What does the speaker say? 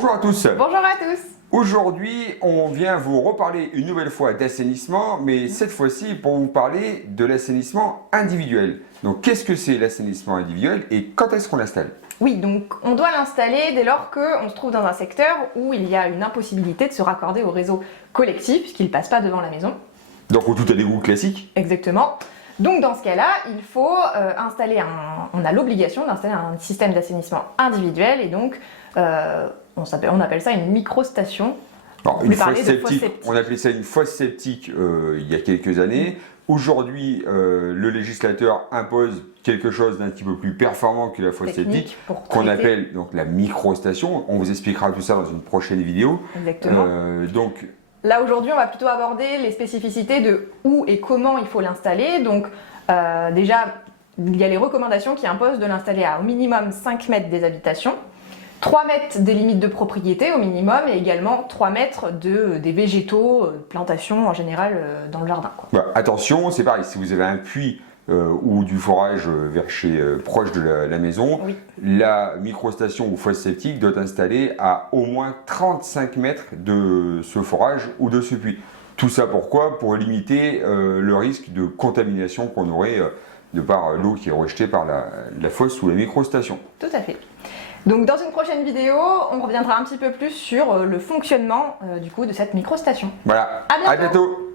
Bonjour à tous. Bonjour à tous. Aujourd'hui, on vient vous reparler une nouvelle fois d'assainissement, mais cette fois-ci pour vous parler de l'assainissement individuel. Donc, qu'est-ce que c'est l'assainissement individuel et quand est-ce qu'on l'installe? Oui, donc on doit l'installer dès lors qu'on se trouve dans un secteur où il y a une impossibilité de se raccorder au réseau collectif, puisqu'il ne passe pas devant la maison. Donc, où tout a des goûts classiques? Exactement. Donc dans ce cas-là, il faut on a l'obligation d'installer un système d'assainissement individuel et donc on appelle ça une microstation. Alors, une fosse septique, on appelait ça une fosse septique il y a quelques années. Aujourd'hui, le législateur impose quelque chose d'un petit peu plus performant que la fosse septique, qu'on appelle donc la microstation. On vous expliquera tout ça dans une prochaine vidéo. Exactement. Là aujourd'hui, on va plutôt aborder les spécificités de où et comment il faut l'installer. Donc déjà, il y a les recommandations qui imposent de l'installer à au minimum 5 mètres des habitations, 3 mètres des limites de propriété au minimum et également 3 mètres des végétaux, plantations en général dans le jardin, quoi. Bah, attention, c'est pareil, si vous avez un puits ou du forage proche de la maison, oui, la microstation ou fosse septique doit être installée à au moins 35 mètres de ce forage ou de ce puits. Tout ça pourquoi? Pour limiter le risque de contamination qu'on aurait de par l'eau qui est rejetée par la fosse ou la microstation. Tout à fait. Donc dans une prochaine vidéo, on reviendra un petit peu plus sur le fonctionnement du coup de cette microstation. Voilà, À bientôt.